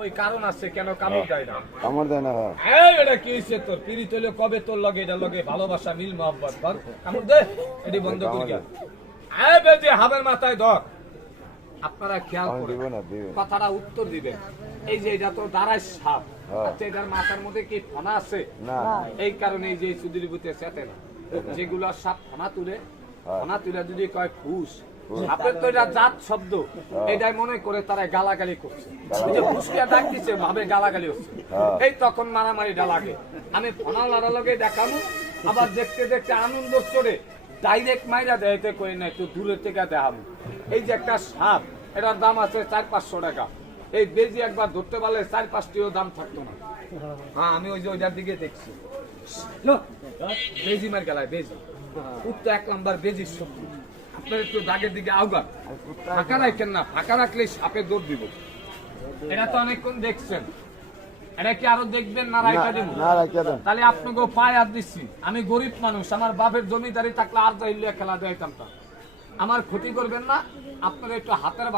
ওই কারণ আছে কেন কামড় দেয় না? কামড় দেয় না। এই এটা কি হইছে তোর? পিরিত হইলো কবে তোর লগে এটা লগে ভালোবাসা মিল মহব্বত কর। কামড় দে, এটি বন্ধ করি গিয়া। এই বেজে হাবের মাথায় ধর। আপনারা খেয়াল আমি করেন, দিব না, দিবেন। কথাটা উত্তর দিবেন। এই যে এটা তো দাঁড়ায় সাপ, হ্যাঁ। আচ্ছা এটার মাথার মধ্যে কি ফনা আছে? না। এই কারণে এই যে চুদির বুতে চেতে না। যেগুলো সাপ ফনা তুলে, ফনা তুলে যদি কয় ফুস, সাপের তো এটা জাত শব্দ, এটাই মনে করে তারা গালাগালি করছে। এই যে ফুসকে ডাক দিচ্ছে ভাবে গালাগালি হচ্ছে। এই তখন মারামারিটা লাগে। আমি ফনা লাড়া লগে দেখানো, আবার দেখতে দেখতে আনন্দ চড়ে ডাইরেক্ট মাইরা দেয়তে কই না, একটু দূরের থেকে দেখাবো। এই যে একটা সাপ, এটার দাম আছে 400-500 টাকা। এই বেজি একবার ধরতে পারলে 4-5টিও দাম থাকতো না। হ্যাঁ, আমি ওই যে ওইটার দিকে দেখছি। বেজি মার গেলায় বেজি উঠতে 1 নাম্বার বেজির শব্দ। আপনার একটু দাগের দিকে আউগান, ফাঁকা রাখেন না, ফাঁকা রাখলে সাপে দৌড় দিব। এটা তো অনেকক্ষণ দেখছেন, এটা কি আরো দেখবেন না রাইখা দিব? না, রাইখা দেন। তাহলে আপনাকে পায়ে হাত দিচ্ছি। আমি গরিব মানুষ, আমার বাপের জমিদারি থাকলে আর যাইলে খেলা দেখাইতাম না। আমার ক্ষতি করবেন না, আপনারা একটু হাতের